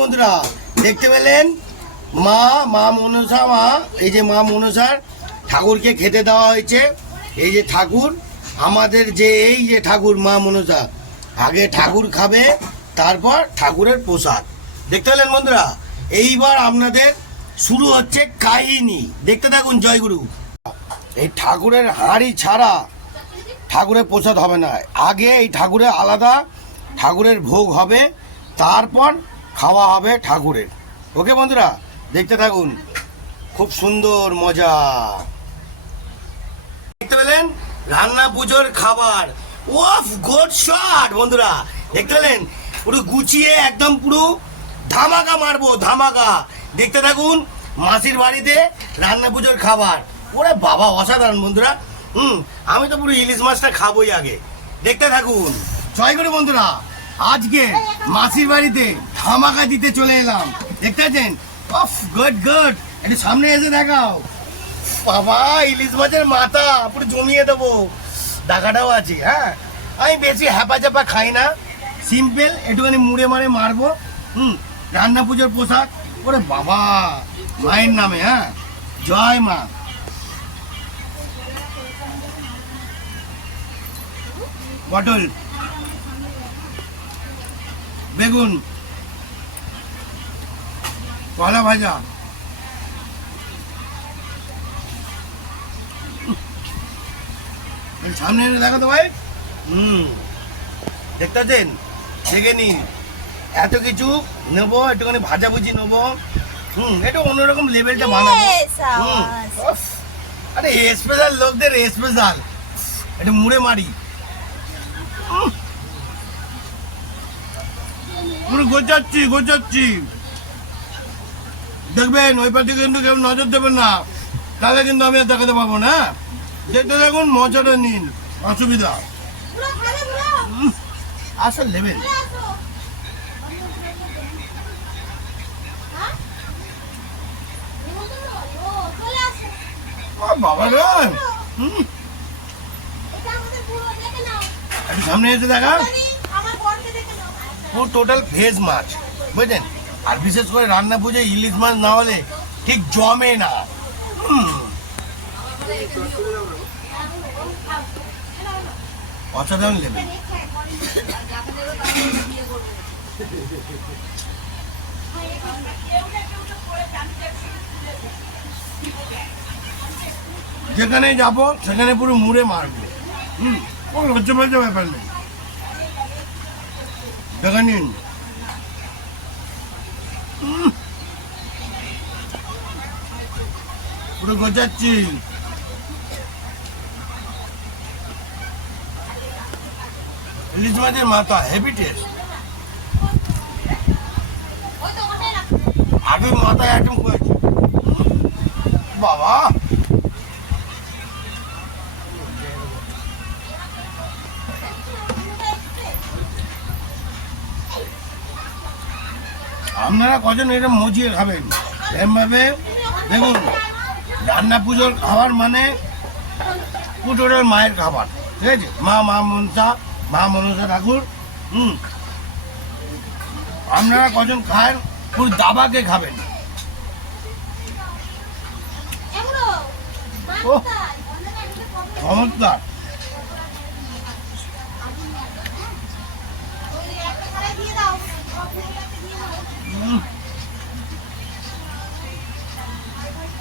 বন্ধুরা দেখতে পেলেন মা মনসা মা এই যে মা মনসার ঠাকুরকে খেতে দেওয়া হয়েছে। এই যে ঠাকুর আমাদের যে এই যে ঠাকুর মা মনসা আগে ঠাকুর খাবে তারপর ঠাকুরের প্রসাদ। দেখতে পেলেন বন্ধুরা, এইবার আপনাদের শুরু হচ্ছে কাহিনী, দেখতে থাকুন। জয়গুরু। এই ঠাকুরের হাঁড়ি ছাড়া ঠাকুরের প্রসাদ হবে না, আগে এই ঠাকুরের আলাদা ঠাকুরের ভোগ হবে, তারপর খাওয়া হবে ঠাকুরের। ওকে বন্ধুরা, দেখতে থাকুন, খুব সুন্দর মজা। দেখতে পেলেন রান্না পুজোর খাবার। ওফ, গুড শট বন্ধুরা, দেখতে পেলেন পুরো গুছিয়ে একদম পুরো ধামাকা মারবো, ধামাকা। দেখতে থাকুন মাসির বাড়িতে রান্না পুজোর খাবার। ওরে বাবা, অসাধারণ বন্ধুরা। আমি তো পুরো ইলিশ মাছটা খাবোই আগে। দেখতে থাকুন। জয় করে বন্ধুরা, আজকে মাসির বাড়িতে ধামাকা দিতে চলে এলাম। দেখতে পাচ্ছেন? অফ, গুড গুড, একটু সামনে এসে দেখাও। বাবা, ইলিশ মাছের মাথা পুরো জমিয়ে দেবো, ডাকাটাও আছে। হ্যাঁ, আমি বেশি হ্যাপা চাপা খাই না, সিম্পল একটুখানি মুড়ে মারে মারবো। রান্না পুজোর পোশাক। ওরে বাবা, মায়ের নামে। হ্যাঁ, জয় মা। পটল, বেগুন, কলা ভাজা, সামনে এনে দেখো তো ভাই। দেখতে পাচ্ছেন? দেখে নিন, এত কিছু নেবো, একটুখানি ভাজাভুজি নেবো। একটু অন্যরকম লেভেলটা বানাবো। আরে স্পেশাল লোকদের স্পেশাল, একটু মুড়ে মারি। পুরো গোছাচ্ছি। দেখবেন ওই পাশে কিন্তু কেউ নজর দেবেন না, তাহলে কিন্তু আমি আর দেখাতে পারবো না। দেখতে দেখুন, মজাটা নিন, অসুবিধা আসল লেভেল। বাবা রে, সামনে এসে দেখা। পুরো টোটাল ভেজ মাছ, বুঝলেন? আর বিশেষ করে রান্না পুজোয় ইলিশ মাছ না হলে ঠিক জমে না। অসাধারণ লেভেল। যেখানে যাবো সেখানে পুরো মুড়ে মারবো। কোনো লজ্জা ফজ্জা ব্যাপার নেই। দেখে নিন, পুরো গোছাচ্ছি। ইলিশ মাছের মাথা হেভি টেস্ট। আগে মাথায় আইটেম করেছি বাবা। আপনারা কজন এটা মজিয়ে খাবেন এমভাবে? দেখুন, রান্না পুজোর খাবার মানে পুজোর মায়ের খাবার, ঠিক আছে? মা মনসা ঠাকুর। আপনারা কজন খান, পুরো দাবাকে খাবেন। ও চমৎকার।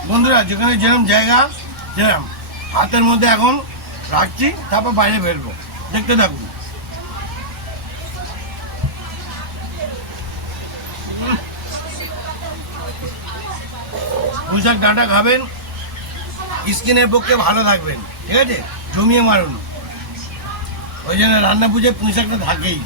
বন্ধুরা, যেখানে যেরকম জায়গা যেরকম হাতের মধ্যে এখন রাখছি, তারপর বাইরে ফেলবো। দেখতে থাকুন। পুঁইশাক ডাঁটা খাবেন, স্কিনের পক্ষে ভালো থাকবেন, ঠিক আছে? জমিয়ে মারুন, ওই জন্য রান্না পুজোয় পুঁইশাকটা থাকেই।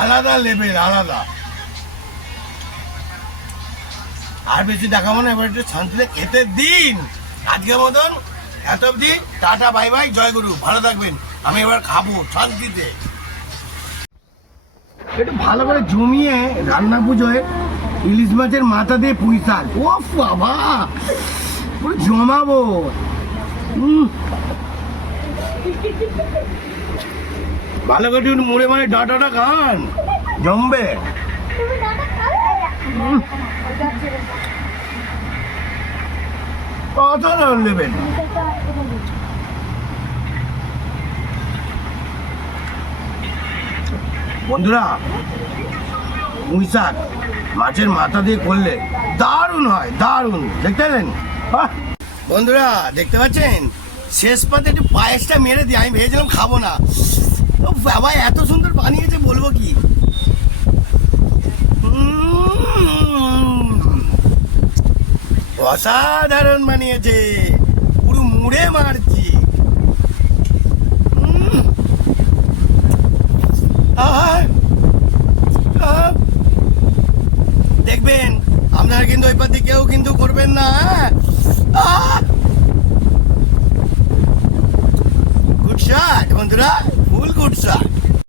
আলাদা লেভেল, আলাদা। আর বেশি দেখাবো না, এবার একটু শান্তিতে খেতে দিন। আজকের মতন এত অবধি, টাটা, বাই বাই, জয় গুরু, ভালো থাকবেন। আমি এবার খাবো শান্তিতে। একটু ভালো করে জমিয়ে রান্না পুজোয় ইলিশ মাছের মাথা দিয়ে পুঁই শাক। ও বাবা, পুরো জমাবো। ভালো করে একটু মুড়ে মানে ডাঁটাটা খান, জমবে। অসাধারণ নেবেন বন্ধুরা। পুঁই শাক মাছের মাথা দিয়ে করলে দারুণ হয়, দারুণ। দেখতে পেলেন বন্ধুরা, দেখতে পাচ্ছেন শেষ পাতে একটু পায়েসটা মেরে দিই। আমি ভেবেছিলাম খাবো না, ও বাবা এত সুন্দর বানিয়েছে বলবো কি। অসাধারণ বানিয়েছে, পুরো মুড়ে মারছি। দেখবেন আপনারা কিন্তু ওই পাতি কেউ কিন্তু করবেন না। গুড শট বন্ধুরা, ফুল গুড শট।